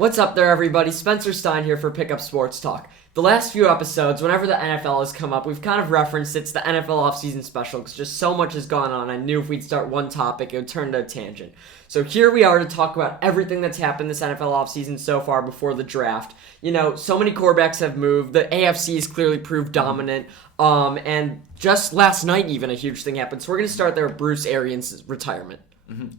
What's up there, everybody? Spencer Stein here for Pickup Sports Talk. The last few episodes, whenever the NFL has come up, we've kind of referenced it's the NFL offseason special because just so much has gone on. I knew if we'd start one topic, it would turn to a tangent. So here we are to talk about everything that's happened this NFL offseason so far before the draft. You know, so many quarterbacks have moved. The AFC has clearly proved dominant. And just last night, even, a huge thing happened. So we're going to start there with Bruce Arians' retirement.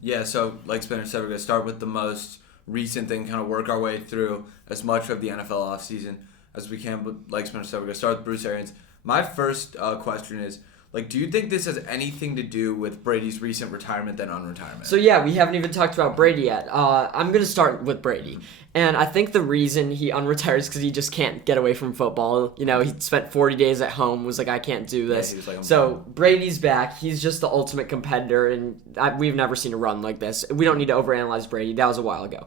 Yeah, so like Spencer said, we're going to start with the most recent thing, kind of work our way through as much of the NFL offseason as we can. But like Spencer said, we're going to start with Bruce Arians. My first question is, do you think this has anything to do with Brady's recent retirement than unretirement? So yeah, we haven't even talked about Brady yet. I'm going to start with Brady. And I think the reason he unretires is because he just can't get away from football. You know, he spent 40 days at home, was like, I can't do this. Yeah, he was like, so Brady's back. He's just the ultimate competitor, and we've never seen a run like this. We don't need to overanalyze Brady. That was a while ago.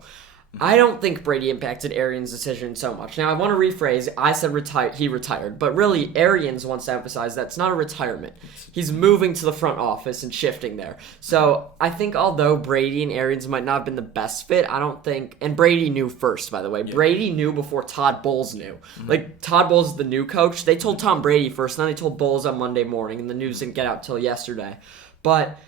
I don't think Brady impacted Arians' decision so much. Now, I want to rephrase. I said he retired. But really, Arians wants to emphasize that's not a retirement. He's moving to the front office and shifting there. So I think although Brady and Arians might not have been the best fit, I don't think... And Brady knew first, by the way. Yeah. Brady knew before Todd Bowles knew. Todd Bowles is the new coach. They told Tom Brady first, and then they told Bowles on Monday morning, and the news didn't get out till yesterday. But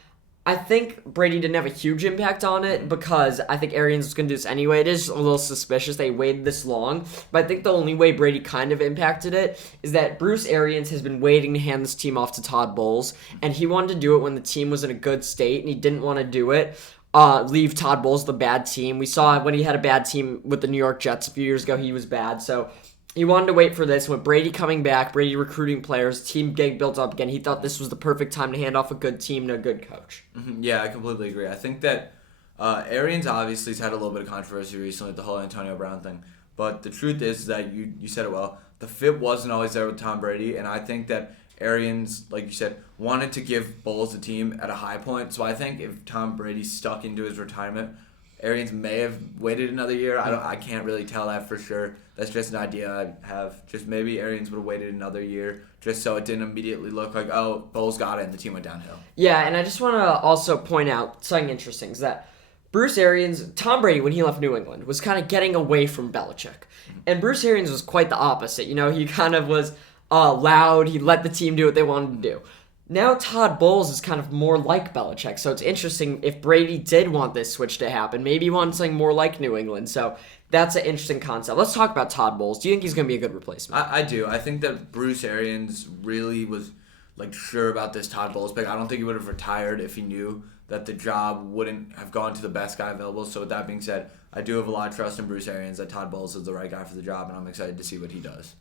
I think Brady didn't have a huge impact on it because I think Arians was going to do this anyway. It is a little suspicious they waited this long, but I think the only way Brady kind of impacted it is that Bruce Arians has been waiting to hand this team off to Todd Bowles, and he wanted to do it when the team was in a good state, and he didn't want to do it. Leave Todd Bowles the bad team. We saw when he had a bad team with the New York Jets a few years ago, he was bad, so he wanted to wait for this. With Brady coming back, Brady recruiting players, team getting built up again, he thought this was the perfect time to hand off a good team to a good coach. Yeah, I completely agree. I think that Arians obviously has had a little bit of controversy recently with the whole Antonio Brown thing. But the truth is that you said it well. The fit wasn't always there with Tom Brady, and I think that Arians, like you said, wanted to give Bowles a team at a high point. So I think if Tom Brady stuck into his retirement, Arians may have waited another year. I can't really tell that for sure. That's just an idea I have. Just maybe Arians would have waited another year just so it didn't immediately look like, oh, Bowles got it and the team went downhill. Yeah, and I just want to also point out something interesting is that Bruce Arians, Tom Brady, when he left New England, was kind of getting away from Belichick. And Bruce Arians was quite the opposite. You know, he kind of was loud. He let the team do what they wanted to do. Now Todd Bowles is kind of more like Belichick, so it's interesting if Brady did want this switch to happen. Maybe he wanted something more like New England, so that's an interesting concept. Let's talk about Todd Bowles. Do you think he's going to be a good replacement? I do. I think that Bruce Arians really was sure about this Todd Bowles pick. I don't think he would have retired if he knew that the job wouldn't have gone to the best guy available. So with that being said, I do have a lot of trust in Bruce Arians that Todd Bowles is the right guy for the job, and I'm excited to see what he does.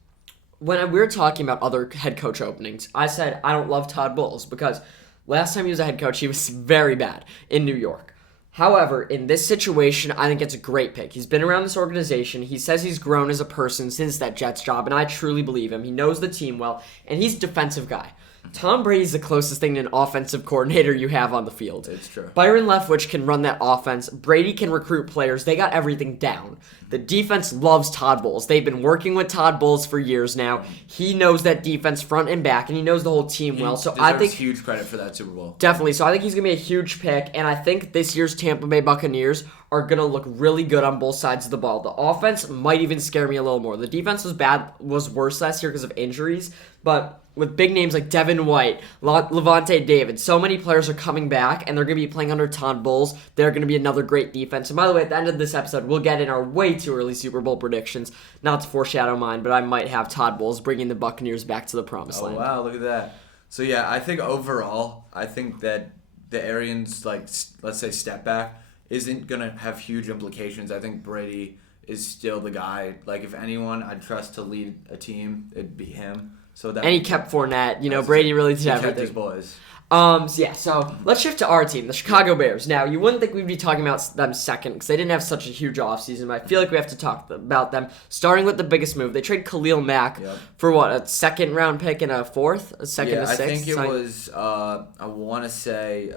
When we were talking about other head coach openings, I said I don't love Todd Bowles because last time he was a head coach, he was very bad in New York. However, in this situation, I think it's a great pick. He's been around this organization. He says he's grown as a person since that Jets job, and I truly believe him. He knows the team well, and he's a defensive guy. Tom Brady's the closest thing to an offensive coordinator you have on the field. It's true. Byron Leftwich can run that offense. Brady can recruit players. They got everything down. The defense loves Todd Bowles. They've been working with Todd Bowles for years now. He knows that defense front and back, and he knows the whole team well. So I think huge credit for that Super Bowl. Definitely. So I think he's going to be a huge pick, and I think this year's Tampa Bay Buccaneers are going to look really good on both sides of the ball. The offense might even scare me a little more. The defense was worse last year because of injuries, but with big names like Devin White, Levante David, so many players are coming back, and they're going to be playing under Todd Bowles. They're going to be another great defense. And by the way, at the end of this episode, we'll get in our way too early Super Bowl predictions. Not to foreshadow mine, but I might have Todd Bowles bringing the Buccaneers back to the promised land. Oh, wow, look at that. So, yeah, I think overall, I think that the Arians, let's say, step back isn't going to have huge implications. I think Brady is still the guy. If anyone I'd trust to lead a team, it'd be him. And he kept Fournette. You know, Brady really did everything. He kept his boys. So let's shift to our team, the Chicago Bears. Now, you wouldn't think we'd be talking about them second because they didn't have such a huge offseason, but I feel like we have to talk about them, starting with the biggest move. They trade Khalil Mack for a second-round pick and a fourth? A second to sixth? I think it was, I want to say,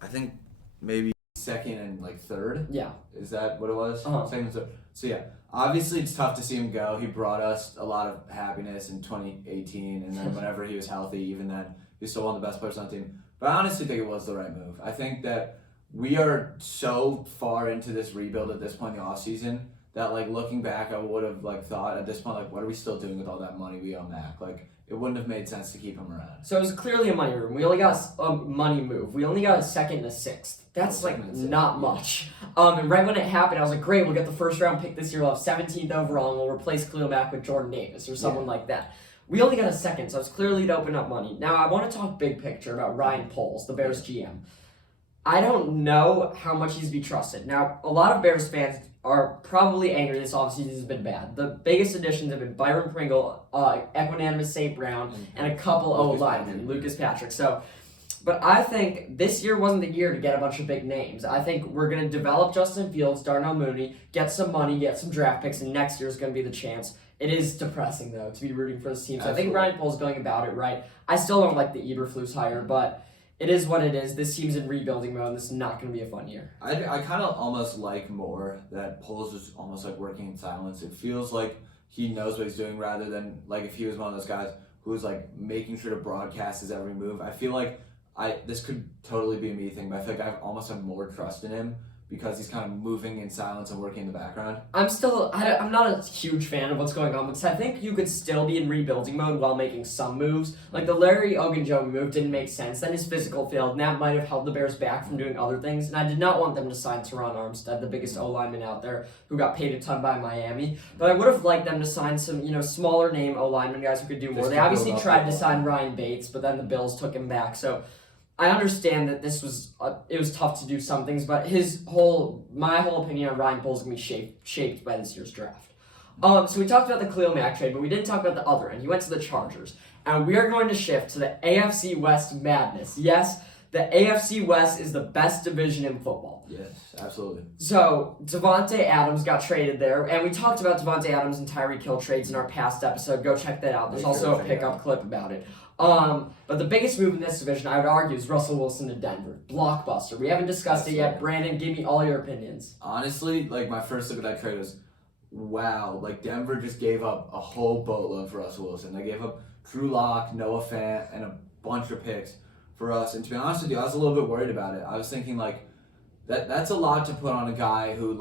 I think maybe second and third. Yeah. Is that what it was? Uh-huh. Second and third. So, yeah. Obviously, it's tough to see him go. He brought us a lot of happiness in 2018, and then whenever he was healthy, even then, he was still one of the best players on the team. But I honestly think it was the right move. I think that we are so far into this rebuild at this point in the offseason that, like, looking back, I would have, like, thought at this point, like, what are we still doing with all that money we owe Mac? Like, it wouldn't have made sense to keep him around. So it was clearly a money room. We only got a money move. We only got a second and a sixth. That's not much. And right when it happened, I was like, great, we'll get the first round pick this year. We'll have 17th overall, and we'll replace Khalil Mack with Jordan Davis or someone like that. We only got a second, so it's clearly to open up money. Now, I want to talk big picture about Ryan Poles, the Bears GM. I don't know how much he's to be trusted. Now, a lot of Bears fans are probably angry this offseason has been bad. The biggest additions have been Byron Pringle, Equanimous St. Brown, and a couple O-linemen, Lucas Patrick. But I think this year wasn't the year to get a bunch of big names. I think we're going to develop Justin Fields, Darnell Mooney, get some money, get some draft picks, and next year is going to be the chance. It is depressing, though, to be rooting for this team. So I think Ryan Poles going about it right. I still don't like the Eberflus hire, but it is what it is. This team's in rebuilding mode, and this is not going to be a fun year. I kind of almost like more that Poles is almost like working in silence. It feels like he knows what he's doing rather than like if he was one of those guys who was like making sure to broadcast his every move. I feel like this could totally be a me thing, but I feel like I almost have more trust in him because he's kind of moving in silence and working in the background. I'm not a huge fan of what's going on, because I think you could still be in rebuilding mode while making some moves. Like the Larry Ogunjobi move didn't make sense. Then his physical failed, and that might have held the Bears back from doing other things. And I did not want them to sign Teron Armstead, the biggest O-lineman out there, who got paid a ton by Miami. But I would have liked them to sign some, smaller name O-lineman guys who could do more. They obviously tried to sign Ryan Bates, but then the Bills took him back. So I understand that it was tough to do some things, but my whole opinion on Ryan Poles is going to be shaped by this year's draft. So we talked about the Khalil Mack trade, but we didn't talk about the other end. He went to the Chargers, and we are going to shift to the AFC West Madness. Yes, the AFC West is the best division in football. Yes, absolutely. So Devontae Adams got traded there, and we talked about Devontae Adams and Tyreek Hill trades in our past episode. Go check that out. There's also a pickup clip about it. But the biggest move in this division, I would argue, is Russell Wilson to Denver. Blockbuster. We haven't discussed it yet. Brandon, give me all your opinions. Honestly, like, my first look at that trade was, wow, like, Denver just gave up a whole boatload for Russell Wilson. They gave up Drew Lock, Noah Fant, and a bunch of picks for us. And to be honest with you, I was a little bit worried about it. I was thinking, like, that's a lot to put on a guy who,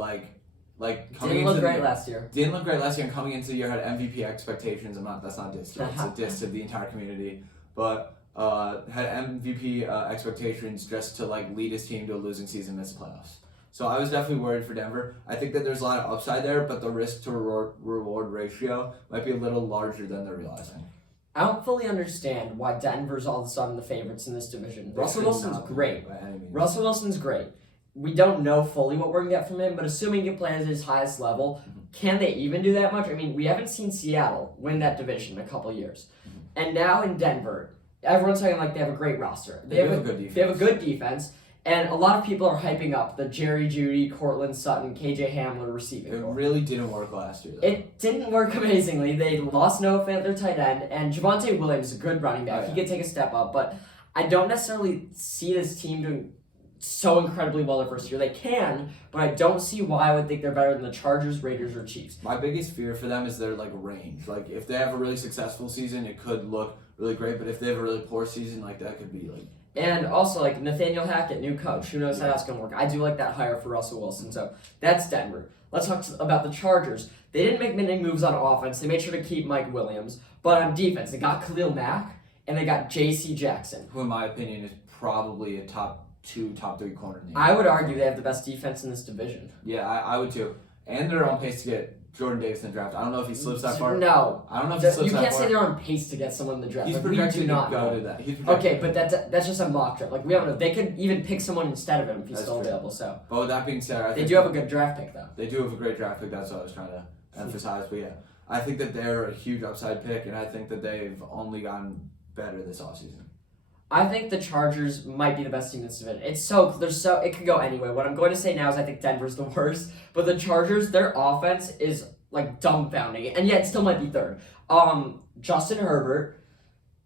didn't look great last year. Didn't look great last year, and coming into the year had MVP expectations. That's not diss. It's a diss to the entire community. But had MVP expectations just to lead his team to a losing season, miss the playoffs. So I was definitely worried for Denver. I think that there's a lot of upside there, but the risk to reward ratio might be a little larger than they're realizing. I don't fully understand why Denver's all of a sudden the favorites in this division. Russell Wilson's great. Russell Wilson's great. We don't know fully what we're going to get from him, but assuming he can play at his highest level, can they even do that much? I mean, we haven't seen Seattle win that division in a couple years. And now in Denver, everyone's talking like they have a great roster. They have a good defense. They have a good defense, and a lot of people are hyping up the Jerry Jeudy, Cortland Sutton, KJ Hamler receiving core. It really didn't work last year, though. It didn't work amazingly. They lost Noah Fant, their tight end, and Javonte Williams is a good running back. He could take a step up, but I don't necessarily see this team doing so incredibly well their first year. They can, but I don't see why I would think they're better than the Chargers, Raiders, or Chiefs. My biggest fear for them is their range. If they have a really successful season, it could look really great, but if they have a really poor season, that could be And also, Nathaniel Hackett, new coach. Who knows how that's going to work. I do like that hire for Russell Wilson. So that's Denver. Let's talk about the Chargers. They didn't make many moves on offense. They made sure to keep Mike Williams. But on defense, they got Khalil Mack, and they got J.C. Jackson. Who, in my opinion, is probably a top 2, top 3 corner name. I would argue they have the best defense in this division. Yeah, I would too. And they're on pace to get Jordan Davis in the draft. I don't know if he slips that far. No. I don't know if he slips that far. You can't say they're on pace to get someone in the draft. He's projected to go to that. Okay, but that's just a mock draft. We don't know. They could even pick someone instead of him if he's still available. So. But with that being said, they do have a good draft pick, though. They do have a great draft pick. That's what I was trying to emphasize. But yeah, I think that they're a huge upside pick, and I think that they've only gotten better this offseason. I think the Chargers might be the best team in this division. It could go anyway. What I'm going to say now is I think Denver's the worst, but the Chargers, their offense is dumbfounding, and yet it still might be third. Justin Herbert,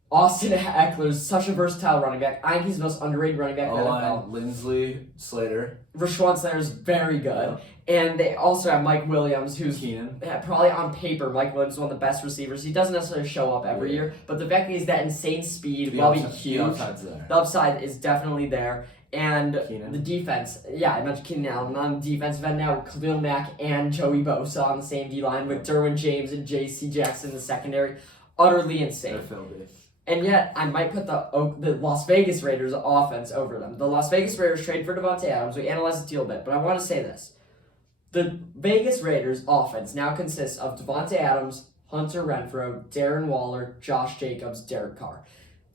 Austin Eckler's such a versatile running back. I think he's the most underrated running back in the NFL. Lindsley, Slater. Rashawn Slater's very good. And they also have Mike Williams, who's Keenan. probably on paper, Mike Williams is one of the best receivers. He doesn't necessarily show up every year, but the fact that he's that insane speed will be huge. The upside's there. The upside is definitely there. And Keenan. the defense, I mentioned Keenan Allen. On the defensive end now, Khalil Mack and Joey Bosa on the same D-line with Derwin James and J.C. Jackson in the secondary. Utterly insane. They're filthy. And yet, I might put the Las Vegas Raiders offense over them. The Las Vegas Raiders traded for Davante Adams. We analyzed the deal a bit, but I want to say this. The Vegas Raiders offense now consists of Davante Adams, Hunter Renfrow, Darren Waller, Josh Jacobs, Derek Carr.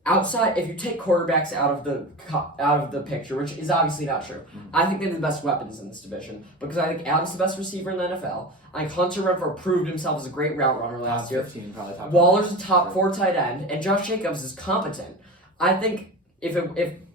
Outside, if you take quarterbacks out of the picture, which is obviously not true, I think they have the best weapons in this division because I think Adams is the best receiver in the NFL. I think Hunter Renfrow proved himself as a great route runner last year. 15, probably top Waller's a top 4 tight end, and Josh Jacobs is competent. I think if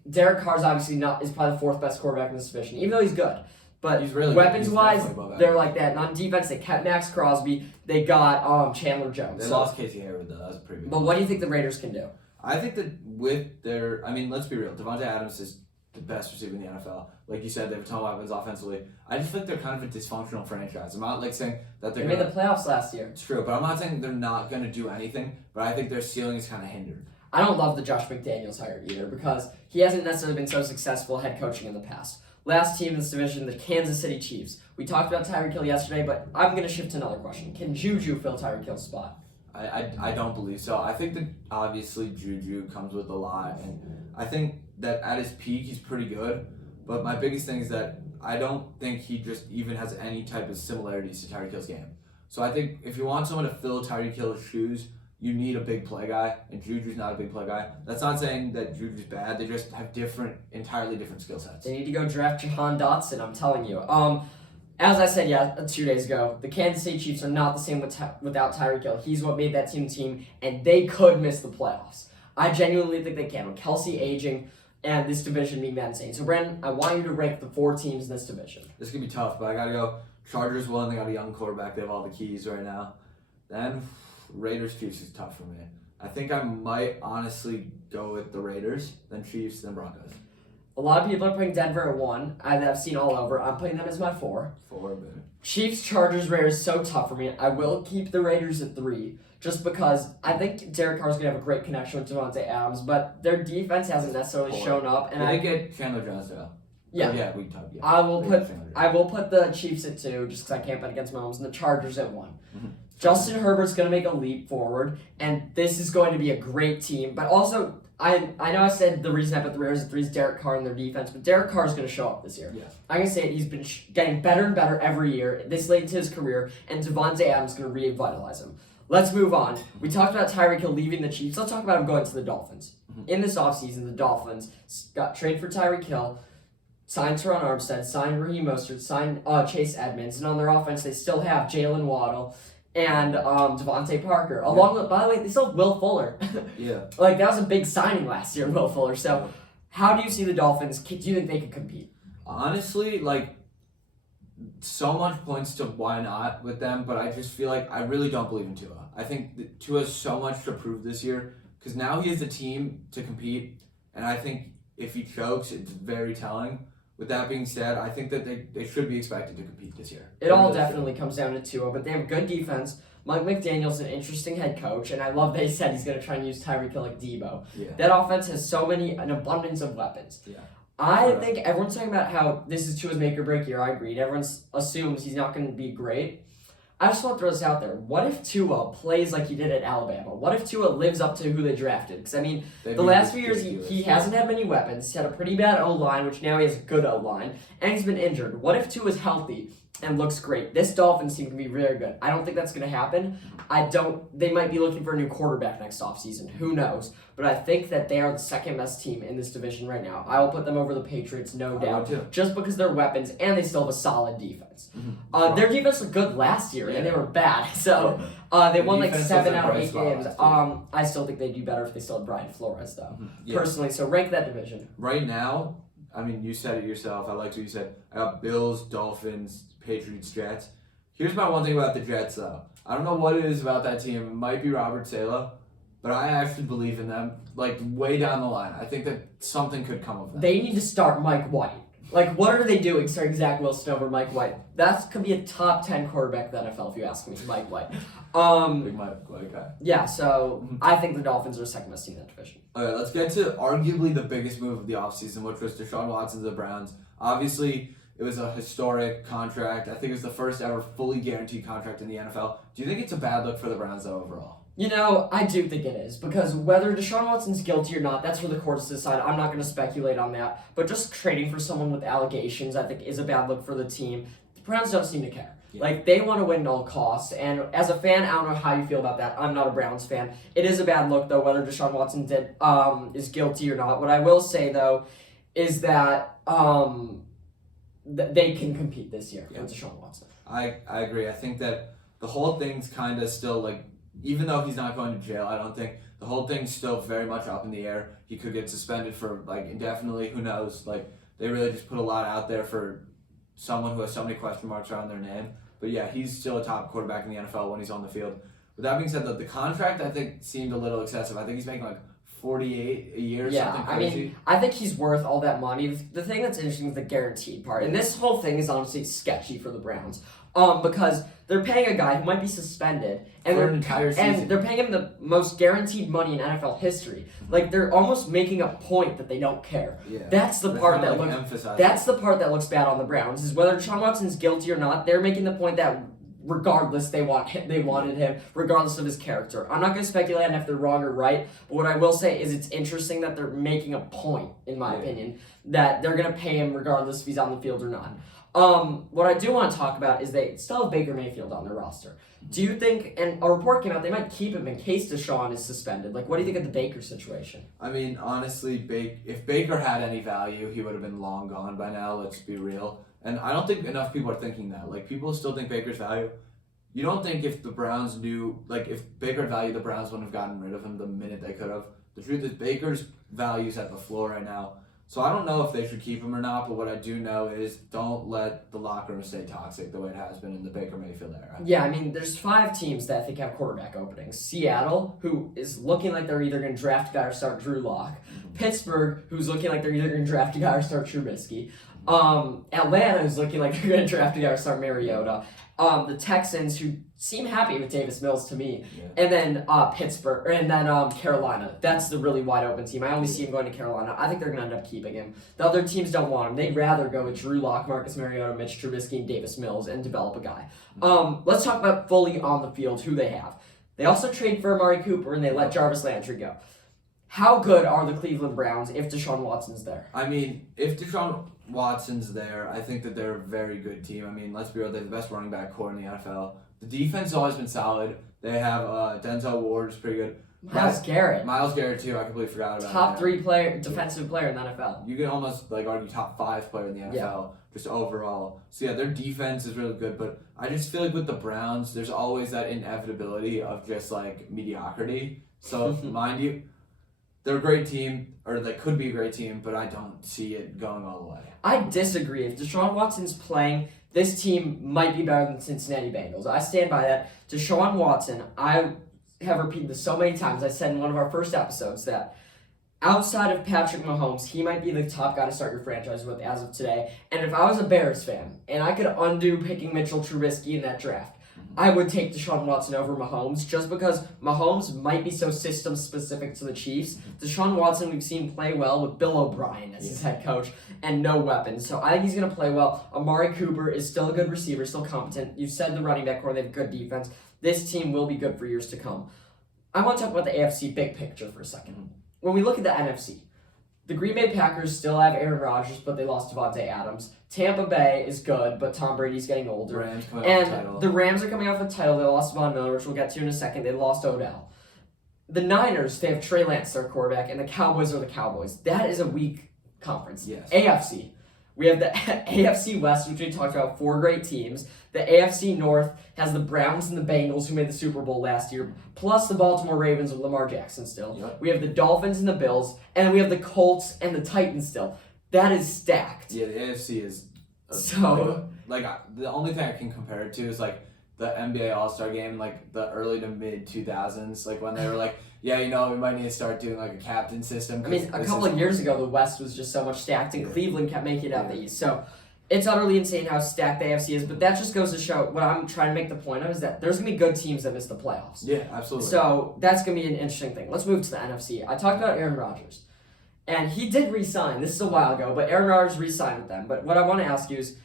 Derek Carr's obviously is probably the 4th best quarterback in this division, even though he's good. But he's really weapons-wise, they're like that. And on defense, they kept Max Crosby. They got Chandler Jones. They lost Casey Hayward, though. That was pretty big. But what do you think the Raiders can do? I think that with their... I mean, let's be real. Davante Adams is the best receiver in the NFL. Like you said, they have a ton of weapons offensively. I just think they're kind of a dysfunctional franchise. I'm not saying that they made the playoffs last year. It's true, but I'm not saying they're not going to do anything, but I think their ceiling is kind of hindered. I don't love the Josh McDaniels hire either because he hasn't necessarily been so successful head coaching in the past. Last team in this division, the Kansas City Chiefs. We talked about Tyreek Hill yesterday, but I'm going to shift to another question. Can Juju fill Tyreek Hill's spot? I don't believe so. I think that obviously Juju comes with a lot, and I think that at his peak he's pretty good, but my biggest thing is that I don't think he just even has any type of similarities to Tyreek Hill's game. So I think if you want someone to fill Tyreek Hill's shoes, you need a big play guy, and Juju's not a big play guy. That's not saying that Juju's bad. They just have entirely different skill sets. They need to go draft Jahan Dotson, I'm telling you. As I said 2 days ago, the Kansas City Chiefs are not the same without Tyreek Hill. He's what made that team, and they could miss the playoffs. I genuinely think they can. With Kelsey aging and this division being that insane. So, Brandon, I want you to rank the 4 teams in this division. This could be tough, but I got to go Chargers 1. They got a young quarterback. They have all the keys right now. Then Raiders Chiefs is tough for me. I think I might honestly go with the Raiders, then Chiefs, then Broncos. A lot of people are putting Denver at 1. I've seen all over. I'm putting them as my 4. 4, baby. Chiefs, Chargers, Raiders, so tough for me. I will keep the Raiders at 3, just because I think Derek Carr's going to have a great connection with Davante Adams, but their defense hasn't necessarily shown up. And I get Chandler Jones, though. Yeah. Yeah, we can talk. Yeah. I will put the Chiefs at 2, just because I can't bet against Mahomes, and the Chargers at 1. Mm-hmm. Justin Herbert's going to make a leap forward, and this is going to be a great team. But also, I know I said the reason I put the Raiders at 3 is Derek Carr and their defense, but Derek Carr is going to show up this year. Yeah. I'm going to say he's been getting better and better every year this late into his career, and Davante Adams is going to revitalize him. Let's move on. We talked about Tyreek Hill leaving the Chiefs. Let's talk about him going to the Dolphins. Mm-hmm. In this offseason, the Dolphins got traded for Tyreek Hill, signed Teron Armstead, signed Raheem Mostert, signed Chase Edmonds, and on their offense, they still have Jalen Waddle and Devontae Parker. Along with, by the way, they still have Will Fuller. Yeah. Like, that was a big signing last year, Will Fuller. So, how do you see the Dolphins? Do you think they can compete? Honestly, so much points to why not with them, but I just feel like I really don't believe in Tua. I think that Tua has so much to prove this year, because now he has the team to compete, and I think if he chokes, it's very telling. With that being said, I think that they should be expected to compete this year. It all definitely comes down to Tua, but they have good defense. Mike McDaniel's an interesting head coach, and I love that he said he's going to try and use Tyreek Hill like Debo. Yeah. That offense has an abundance of weapons. Yeah. I think everyone's talking about how this is Tua's make or break year. I agree. Everyone assumes he's not going to be great. I just want to throw this out there. What if Tua plays like he did at Alabama? What if Tua lives up to who they drafted? Because, the last few years, he hasn't had many weapons. He's had a pretty bad O-line, which now he has a good O-line, and he's been injured. What if Tua's healthy and looks great? This Dolphins team can be very good. I don't think that's going to happen. They might be looking for a new quarterback next offseason. Who knows? But I think that they are the second best team in this division right now. I will put them over the Patriots, no doubt. Just because they're weapons, and they still have a solid defense. Mm-hmm. Their defense was good last year, and they were bad. So they won 7 out of 8 games. I still think they'd do better if they still had Brian Flores, though. Mm-hmm. Yeah. Personally, so rank that division. Right now, you said it yourself. I liked what you said. I got Bills, Dolphins, Patriots, Jets. Here's my one thing about the Jets, though. I don't know what it is about that team. It might be Robert Saleh, but I actually believe in them, like, way down the line. I think that something could come of that. They need to start Mike White. Like, what are they doing starting Zach Wilson over Mike White? That could be a top 10 quarterback in the NFL if you ask me, Mike White. Big Mike White guy. Yeah, so I think the Dolphins are the second best team in that division. Okay, let's get to arguably the biggest move of the offseason, which was Deshaun Watson to the Browns. Obviously, it was a historic contract. I think it was the first ever fully guaranteed contract in the NFL. Do you think it's a bad look for the Browns, though, overall? You know, I do think it is, because whether Deshaun Watson's guilty or not, that's for the courts to decide. I'm not going to speculate on that. But just trading for someone with allegations, I think, is a bad look for the team. The Browns don't seem to care. Yeah. Like, they want to win at all costs, and as a fan, I don't know how you feel about that. I'm not a Browns fan. It is a bad look, though, whether Deshaun Watson is guilty or not. What I will say, though, is that they can compete this year with Deshaun Watson. I agree. I think that the whole thing's kind of still, like, even though he's not going to jail, I don't think the whole thing's still very much up in the air. He could get suspended for, like, indefinitely. Who knows? Like, they really just put a lot out there for someone who has so many question marks around their name. But, yeah, he's still a top quarterback in the NFL when he's on the field. With that being said, the contract, I think, seemed a little excessive. I think he's making, like, 48 a year or something crazy. I mean, I think he's worth all that money. The thing that's interesting is the guaranteed part. And this whole thing is honestly sketchy for the Browns. Because they're paying a guy who might be suspended, and for an entire season. And they're paying him the most guaranteed money in NFL history. Like, they're almost making a point that they don't care. Yeah. That's the part that looks bad on the Browns, is whether Deshaun Watson's guilty or not. They're making the point that regardless they wanted him, regardless of his character. I'm not going to speculate on if they're wrong or right, but what I will say is it's interesting that they're making a point, in my opinion, that they're going to pay him regardless if he's on the field or not. What I do want to talk about is they still have Baker Mayfield on their roster. Do you think, and a report came out, they might keep him in case Deshaun is suspended. Like, what do you think of the Baker situation? I mean, honestly, if Baker had any value, he would have been long gone by now, let's be real. And I don't think enough people are thinking that. Like, people still think Baker's value. You don't think if the Browns knew, like, if Baker had value, the Browns wouldn't have gotten rid of him the minute they could have. The truth is, Baker's value's at the floor right now. So I don't know if they should keep him or not, but what I do know is don't let the locker room stay toxic the way it has been in the Baker Mayfield era. Yeah, I mean, there's 5 teams that I think have quarterback openings. Seattle, who is looking like they're either going to draft a guy or start Drew Lock. Pittsburgh, who's looking like they're either going to draft a guy or start Trubisky. Atlanta, who's looking like they're going to draft a guy or start Mariota. The Texans, who seem happy with Davis Mills to me. Yeah. And then Pittsburgh, and then Carolina. That's the really wide open team. I only see him going to Carolina. I think they're going to end up keeping him. The other teams don't want him. They'd rather go with Drew Lock, Marcus Mariota, Mitch Trubisky, and Davis Mills and develop a guy. Let's talk about fully on the field who they have. They also trade for Amari Cooper, and they let Jarvis Landry go. How good are the Cleveland Browns if Deshaun Watson's there? I mean, if Deshaun Watson's there, I think that they're a very good team. I mean, let's be real, they're the best running back core in the NFL. The defense has always been solid. They have Denzel Ward, is pretty good. Myles Garrett, too, I completely forgot about top 3 defensive player in the NFL. You can almost argue top 5 player in the NFL, just overall. So yeah, their defense is really good, but I just feel like with the Browns, there's always that inevitability of just mediocrity. So mind you, they're a great team, or they could be a great team, but I don't see it going all the way. I disagree. If Deshaun Watson's playing, this team might be better than Cincinnati Bengals. I stand by that. Deshaun Watson, I have repeated this so many times. I said in one of our first episodes that outside of Patrick Mahomes, he might be the top guy to start your franchise with as of today. And if I was a Bears fan, and I could undo picking Mitchell Trubisky in that draft, I would take Deshaun Watson over Mahomes just because Mahomes might be so system-specific to the Chiefs. Deshaun Watson, we've seen play well with Bill O'Brien as his head coach and no weapons. So I think he's going to play well. Amari Cooper is still a good receiver, still competent. You said the running back core, they have good defense. This team will be good for years to come. I want to talk about the AFC big picture for a second. When we look at the NFC, the Green Bay Packers still have Aaron Rodgers, but they lost Devontae Adams. Tampa Bay is good, but Tom Brady's getting older. The Rams are coming off the title. They lost Von Miller, which we'll get to in a second. They lost Odell. The Niners, they have Trey Lance, their quarterback, and the Cowboys are the Cowboys. That is a weak conference. Yes. AFC. We have the AFC West, which we talked about, 4 great teams. The AFC North has the Browns and the Bengals, who made the Super Bowl last year, plus the Baltimore Ravens with Lamar Jackson still. Yep. We have the Dolphins and the Bills, and we have the Colts and the Titans still. That is stacked. Yeah, the AFC is... the only thing I can compare it to is, the NBA All-Star game, like the early to mid 2000s, like when they were like, yeah, we might need to start doing like a captain system. I mean, a couple of years ago, the West was just so much stacked, and Cleveland kept making it out the East. So it's utterly insane how stacked the AFC is, but that just goes to show what I'm trying to make the point of is that there's going to be good teams that miss the playoffs. Yeah, absolutely. So that's going to be an interesting thing. Let's move to the NFC. I talked about Aaron Rodgers, and he did re-sign. This is a while ago, but Aaron Rodgers re-signed with them. But what I want to ask you is,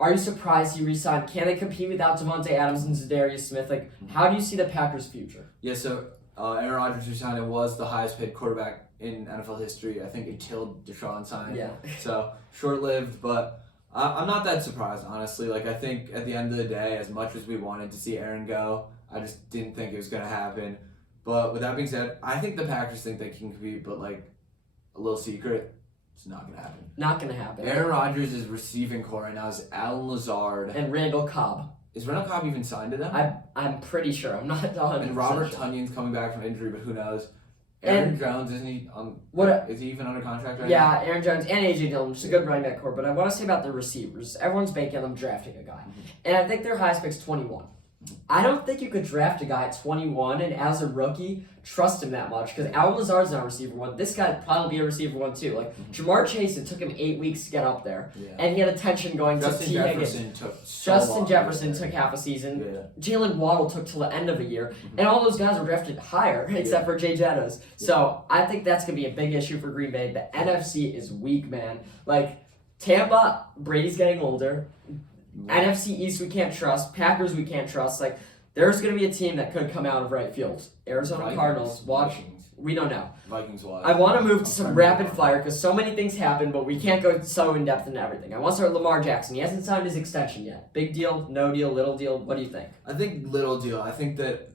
are you surprised he re-signed? Can they compete without Devontae Adams and Zadarius Smith? Like, how do you see the Packers' future? Yeah, so Aaron Rodgers re-signed and was the highest paid quarterback in NFL history. I think until Deshaun signed. Yeah. So short-lived, but I'm not that surprised, honestly. Like, I think at the end of the day, as much as we wanted to see Aaron go, I just didn't think it was going to happen. But with that being said, I think the Packers think they can compete, but like a little secret, it's not going to happen. Not going to happen. Aaron Rodgers' receiving core right now is Alan Lazard. And Randall Cobb. Is Randall Cobb even signed to them? I'm pretty sure. I'm not 100% And Robert sure. Tunyon's coming back from injury, but who knows? Aaron Jones, isn't he? Is he even under contract right now? Yeah, Aaron Jones and A.J. Dillon, which is a good running back core. But I want to say about the receivers. Everyone's banking on them drafting a guy. And I think their highest pick's 21. I don't think you could draft a guy at 21 and as a rookie trust him that much because Alan Lazard's not a receiver one. This guy'd probably be a receiver one too. Like Jamar Chase, it took him 8 weeks to get up there, and he had attention going to T. Higgins. Justin Jefferson took half a season. Jalen Waddle took till the end of a year, and all those guys were drafted higher except for Jay Jettas. So I think that's gonna be a big issue for Green Bay. The NFC is weak, man. Like Tampa, Brady's getting older. NFC East we can't trust. Packers we can't trust. Like there's going to be a team that could come out of right field. Arizona Vikings, Cardinals. Watch. Vikings. We don't know. Vikings watch. I want to move to some rapid fire because so many things happen, but we can't go so in depth into everything. I want to start with Lamar Jackson. He hasn't signed his extension yet. Big deal, no deal, little deal. What do you think? I think little deal. I think that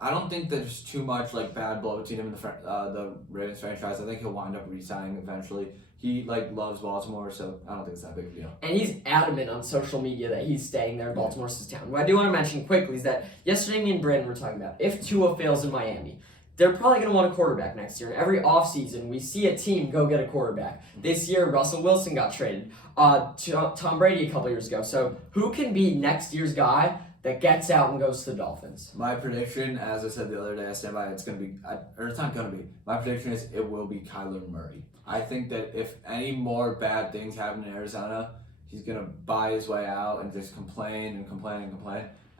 I don't think there's too much bad blood between him and the Ravens franchise. I think he'll wind up re-signing eventually. He loves Baltimore, so I don't think it's that big of a deal. And he's adamant on social media that he's staying there. Baltimore's his town. What I do want to mention quickly is that yesterday me and Brandon were talking about if Tua fails in Miami, they're probably going to want a quarterback next year. And every offseason, we see a team go get a quarterback. This year, Russell Wilson got traded to Tom Brady a couple years ago. So who can be next year's guy that gets out and goes to the Dolphins? My prediction, as I said the other day, I stand by it's going to be, or it's not going to be. My prediction is it will be Kyler Murray. I think that if any more bad things happen in Arizona, he's going to buy his way out and just complain, and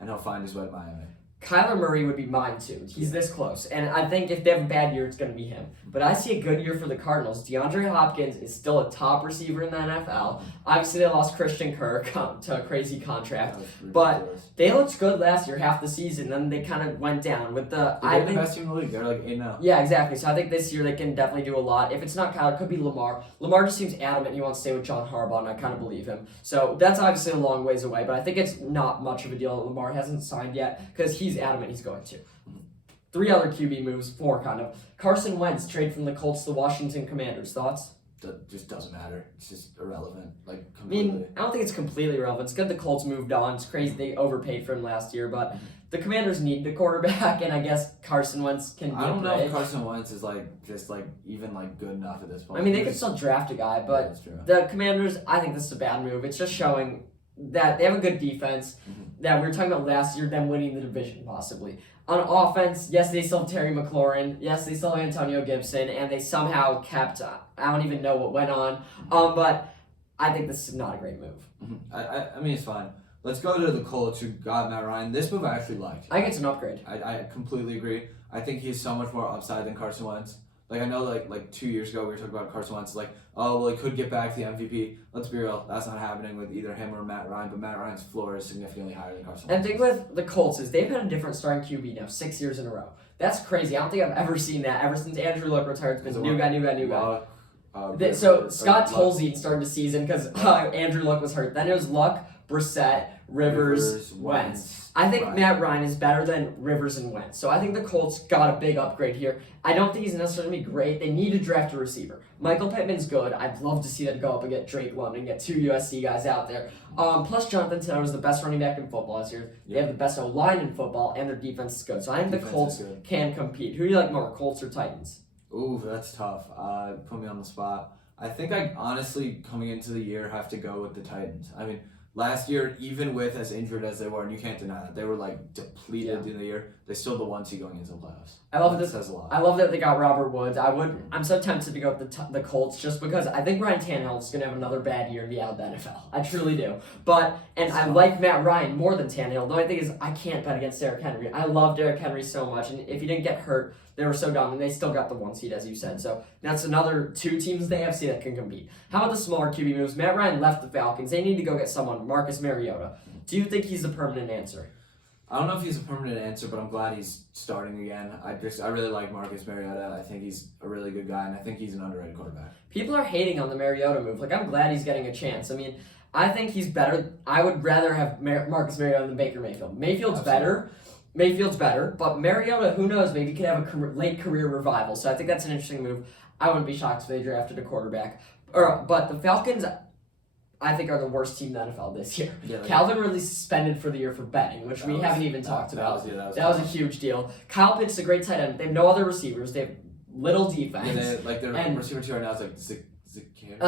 he'll find his way to Miami. Kyler Murray would be mine too. He's this close. And I think if they have a bad year, it's going to be him. But I see a good year for the Cardinals. DeAndre Hopkins is still a top receiver in the NFL. Obviously, they lost Christian Kirk to a crazy contract. But they looked good last year, half the season. Then they kind of went down. They're the best team in the league. They're 8-0. Yeah, exactly. So I think this year they can definitely do a lot. If it's not Kyler, it could be Lamar. Lamar just seems adamant he wants to stay with John Harbaugh, and I kind of believe him. So that's obviously a long ways away. But I think it's not much of a deal that Lamar hasn't signed yet because he's adamant he's going to. 3 other QB moves, 4 kind of. Carson Wentz, trade from the Colts to the Washington Commanders. Thoughts? That just doesn't matter. It's just irrelevant. Completely. I mean, I don't think it's completely irrelevant. It's good the Colts moved on. It's crazy they overpaid for him last year, but the Commanders need a quarterback, and I guess Carson Wentz can be I don't know if Carson Wentz is even good enough at this point. I mean, they could still draft a guy, but the Commanders, I think this is a bad move. It's just showing that they have a good defense, that we were talking about last year, them winning the division possibly. On offense, yes, they still have Terry McLaurin. Yes, they still have Antonio Gibson, and they somehow kept, I don't even know what went on, but I think this is not a great move. I mean, it's fine. Let's go to the Colts who got Matt Ryan. This move I actually liked. I think it's an upgrade. I completely agree. I think he has so much more upside than Carson Wentz. I know, 2 years ago we were talking about Carson Wentz, he could get back to the MVP. Let's be real, that's not happening with either him or Matt Ryan, but Matt Ryan's floor is significantly higher than Carson Wentz. And the thing with the Colts is they've had a different starting QB now 6 years in a row. That's crazy. I don't think I've ever seen that ever since Andrew Luck retired. It's been new guy. So Scott Tolzien started the season because Andrew Luck was hurt. Then it was Luck, Brissett, Rivers, Wentz. I think Matt Ryan is better than Rivers and Wentz. So I think the Colts got a big upgrade here. I don't think he's necessarily going to be great. They need to draft a receiver. Michael Pittman's good. I'd love to see them go up and get Drake London, get 2 USC guys out there. Plus Jonathan Taylor is the best running back in football this year. They have the best O-line in football, and their defense is good. So I think the Colts can compete. Who do you like more, Colts or Titans? Ooh, that's tough. Put me on the spot. I think I honestly, coming into the year, have to go with the Titans. I mean, last year, even with as injured as they were, and you can't deny that, they were like depleted in the year. They still the 1 seed going into the playoffs. I love that says a lot. I love that they got Robert Woods. I'm so tempted to go with the Colts just because I think Ryan Tannehill is gonna have another bad year and be out of the NFL. I truly do. I like Matt Ryan more than Tannehill. The only thing is I can't bet against Derrick Henry. I love Derrick Henry so much, and if he didn't get hurt, they were so dumb, and they still got the 1 seed, as you said. So that's another 2 teams in the AFC that can compete. How about the smaller QB moves? Matt Ryan left the Falcons. They need to go get someone, Marcus Mariota. Do you think he's the permanent answer? I don't know if he's a permanent answer, but I'm glad he's starting again. I really like Marcus Mariota. I think he's a really good guy, and I think he's an underrated quarterback. People are hating on the Mariota move. Like, I'm glad he's getting a chance. I mean, I think he's better. I would rather have Marcus Mariota than Baker Mayfield. Mayfield's better, but Mariota, who knows, maybe he could have a late career revival. So I think that's an interesting move. I wouldn't be shocked if they drafted a quarterback. But the Falcons, I think, are the worst team in the NFL this year. Yeah, Calvin Ridley suspended for the year for betting, which we haven't even talked about. That was a huge deal. Kyle Pitts is a great tight end. They have no other receivers. They have little defense. Yeah, their receiver 2 right now is like Zacchaeus.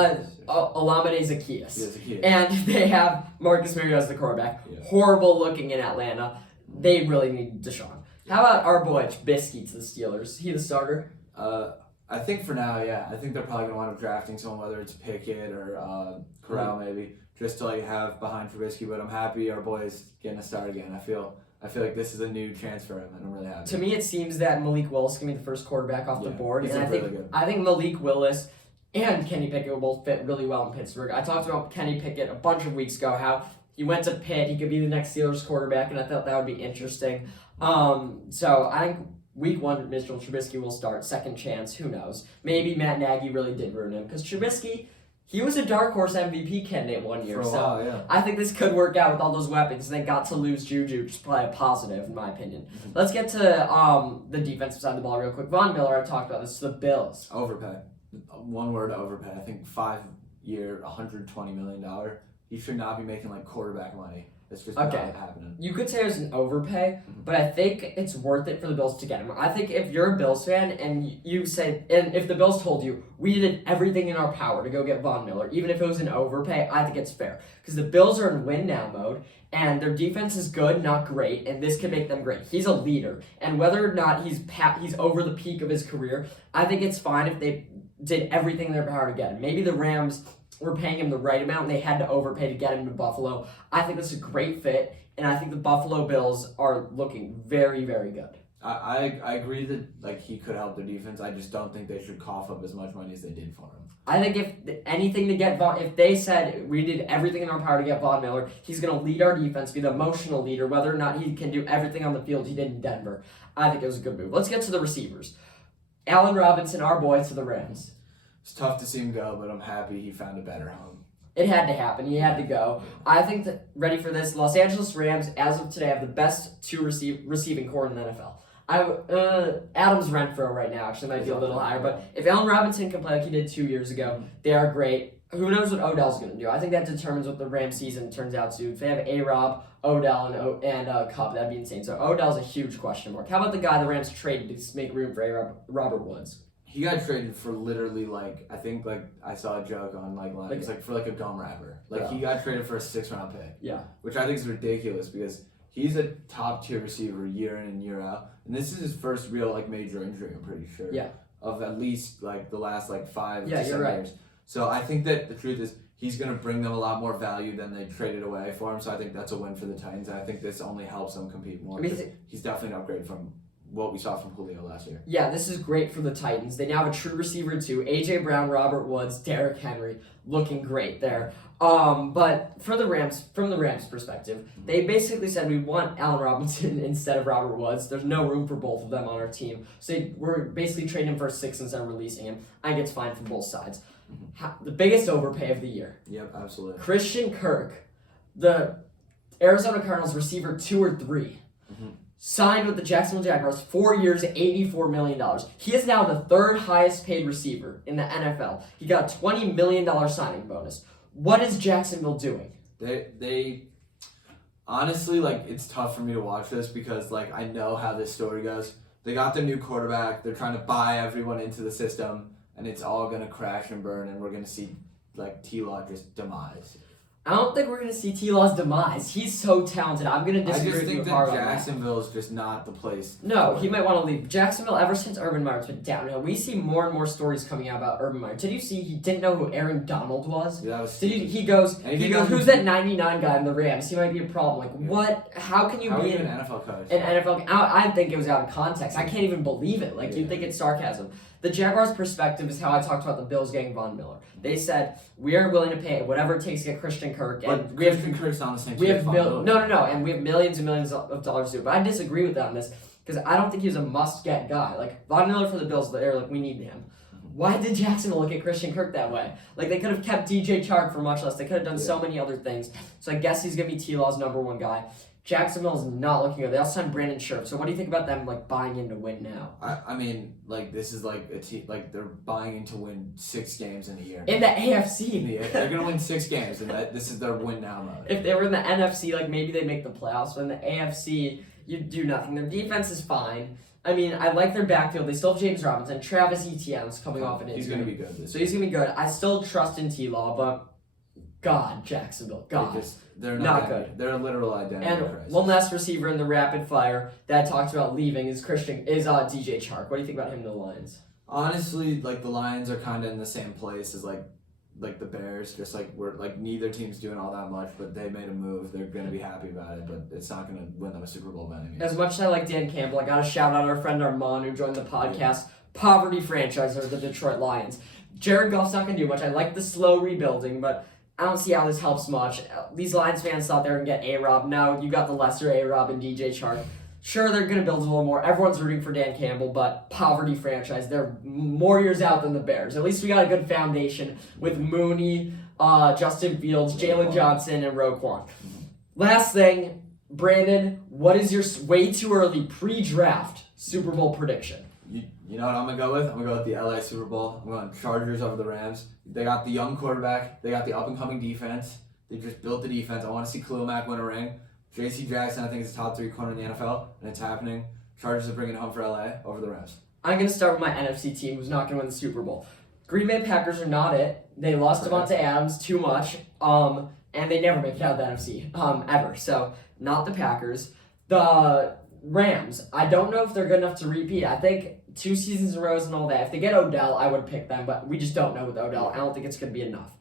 Olamide Zacchaeus. Yeah, Zacchaeus. And they have Marcus Mariota as the quarterback. Yeah. Horrible looking in Atlanta. They really need Deshaun. How about our boy Trubisky to the Steelers? He the starter? I think for now, yeah. I think they're probably going to wind up drafting someone, whether it's Pickett or Corral maybe, just to like have behind Trubisky. But I'm happy our boy's getting a start again. I feel like this is a new chance for him, and I'm really happy. To me, it seems that Malik Willis can be the first quarterback off the board. He's really good. I think Malik Willis and Kenny Pickett will both fit really well in Pittsburgh. I talked about Kenny Pickett a bunch of weeks ago, how he went to Pitt, he could be the next Steelers quarterback, and I thought that would be interesting. So I think week 1, Mitchell Trubisky will start. Second chance, who knows? Maybe Matt Nagy really did ruin him, because Trubisky, he was a dark horse MVP candidate one year. For a while, yeah. I think this could work out with all those weapons, and they got to lose Juju, which is probably a positive, in my opinion. Mm-hmm. Let's get to the defensive side of the ball real quick. Von Miller, I talked about this, the Bills. Overpay. One word, overpay. I think 5-year, $120 million. He should not be making like quarterback money. It's just not happening. You could say it was an overpay, but I think it's worth it for the Bills to get him. I think if you're a Bills fan and you say, and if the Bills told you, we did everything in our power to go get Von Miller, even if it was an overpay, I think it's fair. Because the Bills are in win now mode, and their defense is good, not great, and this could make them great. He's a leader, and whether or not he's over the peak of his career, I think it's fine if they did everything in their power to get him. Maybe the Rams were paying him the right amount and they had to overpay to get him to Buffalo. I think this is a great fit, and I think the Buffalo Bills are looking very, very good. I agree that like he could help their defense. I just don't think they should cough up as much money as they did for him. I think if anything to get if they said we did everything in our power to get Von Miller, he's going to lead our defense, be the emotional leader, whether or not he can do everything on the field he did in Denver. I think it was a good move. Let's get to the receivers. Allen Robinson, our boy, to the Rams. It's tough to see him go, but I'm happy he found a better home. It had to happen. He had to go. I think that, ready for this, Los Angeles Rams, as of today, have the best 2 receiving core in the NFL. Adams Renfro right now actually might be a little higher, but if Allen Robinson can play like he did 2 years ago, they are great. Who knows what Odell's going to do? I think that determines what the Rams season turns out to. If they have A-Rob, Odell, and Cobb, that'd be insane. So Odell's a huge question mark. How about the guy the Rams traded to make room for A-Rob, Robert Woods? He got traded for literally I saw a joke on for a gum wrapper. He got traded for a 6th-round pick. Yeah. Which I think is ridiculous because he's a top-tier receiver year in and year out. And this is his first real major injury, I'm pretty sure. Yeah. Of at least the last 5 to 7 years. So I think that the truth is he's going to bring them a lot more value than they traded away for him. So I think that's a win for the Titans. And I think this only helps them compete more. He's definitely an upgrade from what we saw from Julio last year. Yeah, this is great for the Titans. They now have a true receiver too. A.J. Brown, Robert Woods, Derrick Henry, looking great there. But for the Rams, from the Rams' perspective, they basically said we want Allen Robinson instead of Robert Woods. There's no room for both of them on our team. So we're basically trading him for a 6th instead of releasing him. I think it's fine for both sides. The biggest overpay of the year. Yep, absolutely. Christian Kirk, the Arizona Cardinals receiver 2 or 3. Signed with the Jacksonville Jaguars, 4 years, $84 million. He is now the 3rd highest paid receiver in the NFL. He got a $20 million signing bonus. What is Jacksonville doing? They honestly, it's tough for me to watch this because, I know how this story goes. They got the new quarterback. They're trying to buy everyone into the system, and it's all going to crash and burn, and we're going to see, T-Law just demise. I don't think we're going to see T-Law's demise. He's so talented. I'm going to disagree with you hard on that. I just think that Jacksonville is just not the place. No, he might want to leave. Jacksonville, ever since Urban Meyer's been downhill, we see more and more stories coming out about Urban Meyer. Did you see he didn't know who Aaron Donald was? Yeah, that was he goes, who's that 99 guy in the Rams? He might be a problem. Like, what? How can you be an NFL coach? An NFL I think it was out of context. I can't even believe it. Like, you'd think it's sarcasm. The Jaguars' perspective is how I talked about the Bills getting Von Miller. They said, we are willing to pay whatever it takes to get Christian Kirk. And Christian Kirk's on the same we have and we have millions and millions of dollars to do. But I disagree with that on this because I don't think he was a must-get guy. Like, Von Miller for the Bills, they're like, we need him. Why did Jacksonville look at Christian Kirk that way? Like, they could have kept DJ Chark for much less. They could have done so many other things. So I guess he's going to be T-Law's number one guy. Jacksonville is not looking good. They also signed Brandon Scherf. So what do you think about them like buying in to win now? I mean, like this is like a team like they're buying in to win 6 games in a year. In the AFC, they're gonna win 6 games, and this is their win now mode. If they were in the NFC, like maybe they make the playoffs. But in the AFC, you do nothing. Their defense is fine. I mean, I like their backfield. They still have James Robinson. Travis Etienne's coming off an injury. He's gonna be good. So he's gonna be good. I still trust in T-Law, but God, Jacksonville, God. They're not good. They're a literal identity crisis. And one last receiver in the rapid fire that I talked about leaving is DJ Chark. What do you think about him to the Lions? Honestly, like the Lions are kind of in the same place as like the Bears. Just like we're like neither team's doing all that much, but they made a move. They're gonna be happy about it, but it's not gonna win them a Super Bowl by any means. As much as I like Dan Campbell, I gotta shout out our friend Armand who joined the podcast. Poverty franchise are the Detroit Lions. Jared Goff's not gonna do much. I like the slow rebuilding, but I don't see how this helps much. These Lions fans thought they were going to get A-Rob. No, you got the lesser A-Rob and DJ Chark. Sure, they're going to build a little more. Everyone's rooting for Dan Campbell, but poverty franchise. They're more years out than the Bears. At least we got a good foundation with Mooney, Justin Fields, Jalen Johnson, and Roquan. Last thing, Brandon, what is your way too early pre-draft Super Bowl prediction? You know what I'm going to go with? I'm going to go with the LA Super Bowl. I'm going Chargers over the Rams. They got the young quarterback. They got the up-and-coming defense. They just built the defense. I want to see Khalil Mack win a ring. J.C. Jackson, I think, is the top 3 corner in the NFL, and it's happening. Chargers are bringing it home for LA over the Rams. I'm going to start with my NFC team who's not going to win the Super Bowl. Green Bay Packers are not it. They lost Devontae Adams too much, and they never make it out of the NFC, ever. So, not the Packers. The Rams, I don't know if they're good enough to repeat. I think 2 seasons in a row and all that. If they get Odell, I would pick them, but we just don't know with Odell. I don't think it's going to be enough.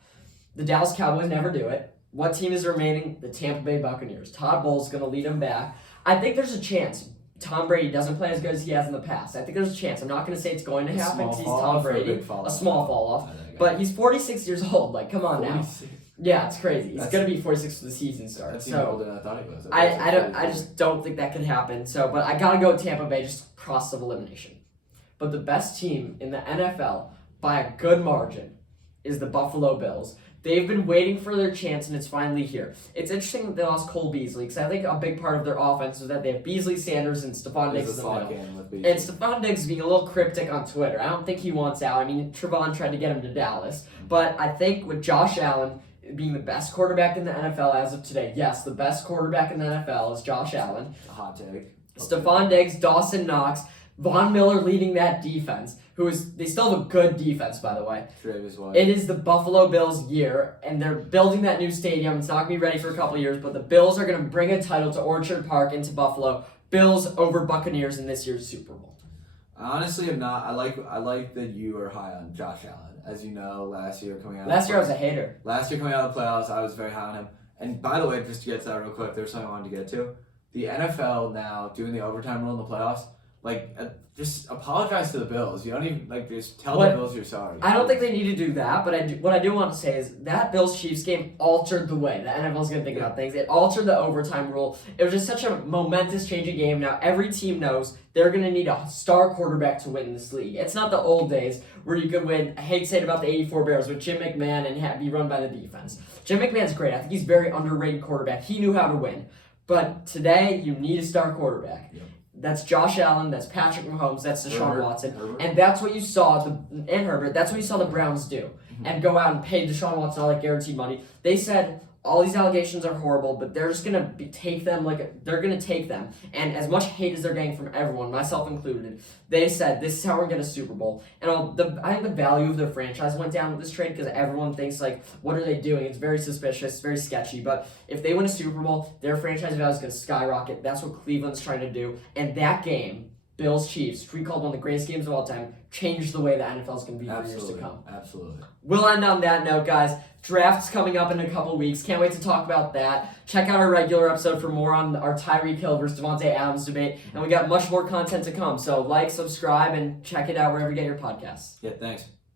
The Dallas Cowboys never do it. What team is remaining? The Tampa Bay Buccaneers. Todd Bowles is going to lead them back. I think there's a chance Tom Brady doesn't play as good as he has in the past. I think there's a chance. I'm not going to say it's going to happen because he's Tom Brady. A small fall off. But he's 46 years old. Like, come on 46. Now. Yeah, it's crazy. He's going to be 46 for the season start. That's even older than I thought he was. I just don't think that could happen. So, but I got to go with Tampa Bay, just process of elimination. But the best team in the NFL by a good margin is the Buffalo Bills. They've been waiting for their chance, and it's finally here. It's interesting that they lost Cole Beasley, because I think a big part of their offense is that they have Beasley, Sanders, and Stephon Diggs in the middle. And Stephon Diggs is being a little cryptic on Twitter. I don't think he wants out. I mean, Trevon tried to get him to Dallas. But I think with Josh Allen being the best quarterback in the NFL as of today, yes, the best quarterback in the NFL is Josh Allen. Hot take. Stephon Diggs, Dawson Knox, Von Miller leading that defense, they still have a good defense, by the way. It is the Buffalo Bills' year, and they're building that new stadium. It's not going to be ready for a couple of years, but the Bills are going to bring a title to Orchard Park into Buffalo. Bills over Buccaneers in this year's Super Bowl. I honestly am not. I like that you are high on Josh Allen. As you know, last year coming out. Last year I was a hater. Last year coming out of the playoffs, I was very high on him. And by the way, just to get to that real quick, there's something I wanted to get to. The NFL now doing the overtime rule in the playoffs. Just apologize to the Bills. You don't even, just tell the Bills you're sorry. I don't think they need to do that, but what I do want to say is that Bills-Chiefs game altered the way the NFL's going to think about things. It altered the overtime rule. It was just such a momentous change of game. Now every team knows they're going to need a star quarterback to win this league. It's not the old days where you could win, I hate to say it about the 84 Bears, with Jim McMahon and be run by the defense. Jim McMahon's great. I think he's a very underrated quarterback. He knew how to win. But today, you need a star quarterback. Yep. That's Josh Allen, that's Patrick Mahomes, that's Deshaun Watson. And that's what you saw, Herbert, that's what you saw the Browns do. Mm-hmm. And go out and pay Deshaun Watson all that guaranteed money. They said, all these allegations are horrible, but they're just gonna take them like they're gonna take them. And as much hate as they're getting from everyone, myself included, they said this is how we're gonna Super Bowl. And I think the value of their franchise went down with this trade because everyone thinks like, what are they doing? It's very suspicious, it's very sketchy. But if they win a Super Bowl, their franchise value is gonna skyrocket. That's what Cleveland's trying to do. And that game, Bills Chiefs, we called one of the greatest games of all time, changed the way the NFL is going to be for years to come. Absolutely. We'll end on that note, guys. Draft's coming up in a couple weeks. Can't wait to talk about that. Check out our regular episode for more on our Tyreek Hill versus Devontae Adams debate. And we got much more content to come. So like, subscribe, and check it out wherever you get your podcasts. Yeah, thanks.